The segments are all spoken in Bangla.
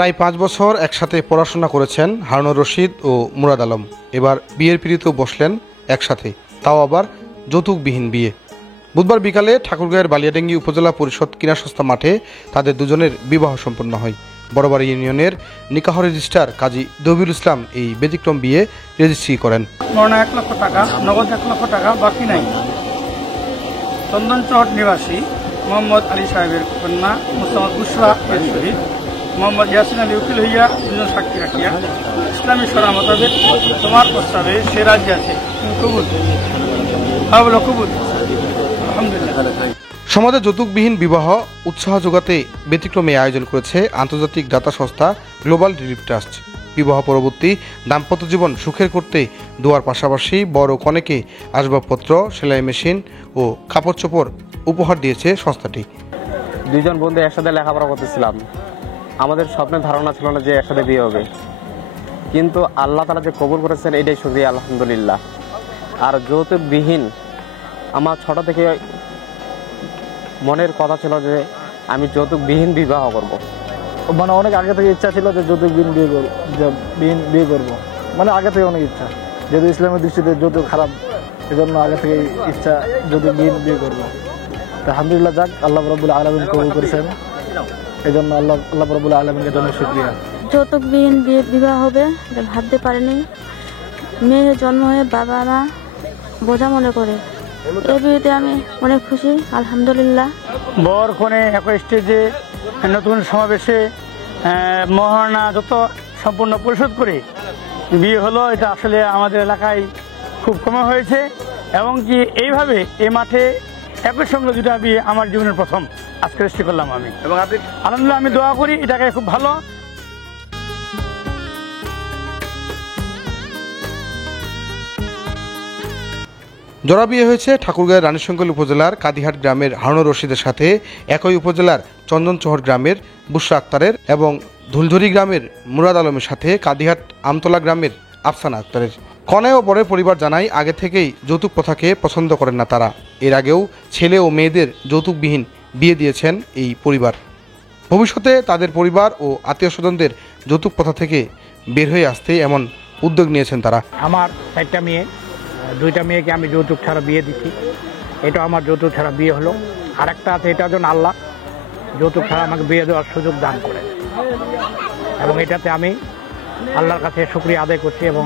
প্রায় 5 বছর একসাথে পড়াশোনা করেছেন হারুনুর রশিদ ও মুরাদ আলম। এবার বিয়ের পিঁড়িতেও বসলেন একসাথে, তাও আবার যৌতুকবিহীন বিয়ে। বুধবার বিকালে ঠাকুরগাঁয়ের বালিয়াডাঙ্গি উপজেলা পরিষদ কিনাশস্তা মাঠে তাদের দুজনের বিবাহ সম্পন্ন হয়। বড়বাড়ি ইউনিয়নের নিকাহ রেজিস্ট্রার কাজী দবিউল ইসলাম এই ব্যতিক্রম বিয়ে রেজিস্ট্রি করেন। 1 লক্ষ টাকা নগদ, 1 লক্ষ টাকা বাকি নাই। চন্দনচট নিবাসী মোহাম্মদ আলী সাহেবের কন্যা মোহাম্মদ বুশরা এর শহীদ মোহাম্মদ ইয়াসিন আলী উকিল হইয়া দুজন সাক্ষী রাখিয়া ইসলামী শরা মোতাবেক তোমার প্রস্তাবে সে রাজি আছে। কবুল কবুল আলহামদুলিল্লাহ। সমাজে যৌতুকবিহীন বিবাহ উৎসাহ যোগাতে ব্যতিক্রমী আয়োজন করেছে আন্তর্জাতিক দাতা সংস্থা গ্লোবাল রিলিফ ট্রাস্ট। বিবাহ পরবর্তী দাম্পত্য জীবন সুখের করতে দোয়ার পাশাপাশি বড় কনেকে আসবাবপত্র, সেলাই মেশিন ও কাপড় চোপড় উপহার দিয়েছে সংস্থাটি। দুইজন বন্ধু একসাথে লেখাপড়া করতেছিলাম। আমাদের স্বপ্নের ধারণা ছিল না যে একসাথে বিয়ে হবে, কিন্তু আল্লাহ তাআলা যে কবুল করেছেন এটাই শুকরিয়া আলহামদুলিল্লাহ। আর যৌতুকবিহীন আমার ছোট থেকে মনের কথা ছিল যে আমি যৌতুকবিহীন বিবাহ করব। মানে অনেক আগে থেকে ইচ্ছা ছিল যে যৌতুকবিহীন বিয়ে করবো, মানে আগে থেকে অনেক ইচ্ছা, যেহেতু ইসলামের দৃষ্টিতে যৌতুক খারাপ, এজন্য আগে থেকে ইচ্ছা যৌতুকবিহীন বিয়ে করবো। আলহামদুলিল্লাহ, যাক আল্লাহ রাব্বুল আলামিন কবুল করেছেন, এই জন্য আল্লাহ রাব্বুল আলামিনের জন্য শুকরিয়া। যৌতুকবিহীন বিবাহ হবে ভাবতে পারেনি। মেয়ের জন্ম হয়ে বাবা মা বোঝা মনে করে। এই বিয়েতে আমি অনেক খুশি, আলহামদুলিল্লাহ। বর কনে একই স্টেজে নতুন সমাবেশে মহারণা যত সম্পূর্ণ পরিশোধ করে বিয়ে হলো, এটা আসলে আমাদের এলাকায় খুব কম হয়েছে। এবং কি এইভাবে এই মাঠে একই সঙ্গে দুটা বিয়ে আমার জীবনের প্রথম আজকে রেজিস্ট্রি করলাম আমি। এবং আলহামদুলিল্লাহ আমি দোয়া করি এটাকে খুব ভালো। জোড়া বিয়ে হয়েছে ঠাকুরগাঁয়ের রানীশঙ্কল উপজেলার কাদিহাট গ্রামের হারুনুর রশিদের সাথে একই উপজেলার চন্দনচহর গ্রামের বুশরা আক্তারের এবং ধুলঝুরি গ্রামের মুরাদ আলমের সাথে কাদিহাট আমতলা গ্রামের আফসানা আক্তারের। কনে ও বরের পরিবার জানায় আগে থেকেই যৌতুক প্রথাকে পছন্দ করেন না তারা। এর আগেও ছেলে ও মেয়েদের যৌতুকবিহীন বিয়ে দিয়েছেন এই পরিবার। ভবিষ্যতে তাদের পরিবার ও আত্মীয় স্বজনদের যৌতুক প্রথা থেকে বের হয়ে আসতে এমন উদ্যোগ নিয়েছেন তারা। আমার 4টা মেয়ে, 2টা মেয়েকে আমি যৌতুক ছাড়া বিয়ে দিচ্ছি। এটা আমার যৌতুক ছাড়া বিয়ে হলো। আর একটা আছে, এটার জন্য আল্লাহ যৌতুক ছাড়া আমাকে বিয়ে দেওয়ার সুযোগ দান করে, এবং এটাতে আমি আল্লাহর কাছে শুকরিয়া আদায় করছি, এবং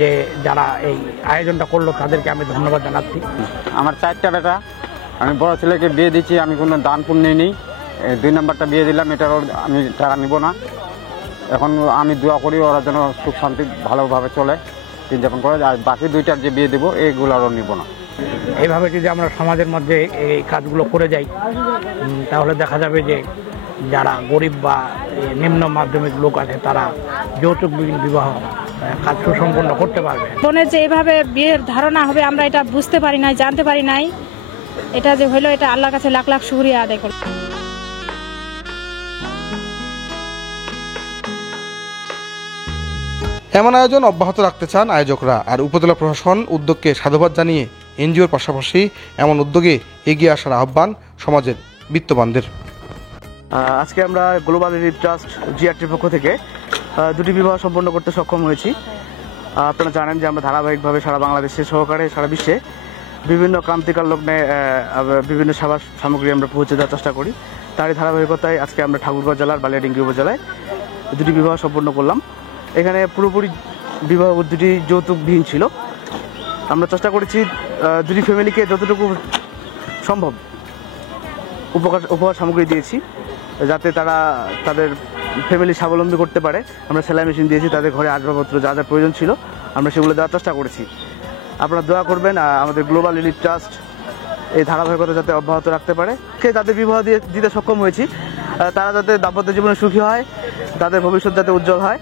যে যারা এই আয়োজনটা করলো তাদেরকে আমি ধন্যবাদ জানাচ্ছি। আমার 4টা বেটা, আমি বড় ছেলেকে বিয়ে দিচ্ছি, আমি কোনো দান পুণ্য নিই। 2 নম্বরটা বিয়ে দিলাম, এটারও আমি টাকা নিব না। এখন আমি দোয়া করি ওরা যেন সুখ শান্তি ভালোভাবে চলে দিন যাপন করে। আর বাকি 2টার যে বিয়ে দেবো এইগুলোরও নিব না। এইভাবে যদি আমরা সমাজের মধ্যে এই কাজগুলো করে যাই, তাহলে দেখা যাবে যে যারা গরিব বা নিম্ন মাধ্যমিক লোক আছে তারা যৌতুকবিহীন বিবাহ কাজ সুসম্পন্ন করতে পারবে। বোনের যে এইভাবে বিয়ের ধারণা হবে আমরা এটা বুঝতে পারি নাই, জানতে পারি নাই। এটা যে হলো, এটা আল্লাহর কাছে লাখ লাখ শুকরিয়া আদায় করি। এমন আয়োজন অব্যাহত রাখতে চান আয়োজকরা। আর উপজেলা প্রশাসন উদ্যোগকে সাধুবাদ জানিয়ে এনজিওর পাশাপাশি এমন উদ্যোগে এগিয়ে আসার আহ্বান সমাজের বিত্তবানদের। আজকে আমরা গ্লোবাল রিলিফ ট্রাস্ট জিআরটির পক্ষ থেকে 2টি বিবাহ সম্পন্ন করতে সক্ষম হয়েছি। আপনারা জানেন যে আমরা ধারাবাহিকভাবে সারা বাংলাদেশে সহকারে সারা বিশ্বে বিভিন্ন ক্রান্তিকার লগ্নে বিভিন্ন সেবা সামগ্রী আমরা পৌঁছে দেওয়ার চেষ্টা করি। তারই ধারাবাহিকতায় আজকে আমরা ঠাকুরগাঁও জেলার বালিয়াডাঙ্গি উপজেলায় 2টি বিবাহ সম্পন্ন করলাম। এখানে পুরোপুরি বিবাহ 2টি যৌতুকবিহীন ছিল। আমরা চেষ্টা করেছি 2টি ফ্যামিলিকে যতটুকু সম্ভব উপহার সামগ্রী দিয়েছি, যাতে তারা তাদের ফ্যামিলি স্বাবলম্বী করতে পারে। আমরা সেলাই মেশিন দিয়েছি, তাদের ঘরে আসবাবপত্র যা যা প্রয়োজন ছিল আমরা সেগুলো দেওয়ার চেষ্টা করেছি। আপনারা দোয়া করবেন আমাদের গ্লোবাল রিলিফ ট্রাস্ট এই ধারাবাহিকতা যাতে অব্যাহত রাখতে পারে। যাদের বিবাহ দিতে সক্ষম হয়েছি তারা যাতে দাম্পত্য জীবনে সুখী হয়, তাদের ভবিষ্যৎ যাতে উজ্জ্বল হয়,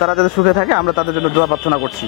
তারা যাতে সুখে থাকে, আমরা তাদের জন্য দোয়া প্রার্থনা করছি।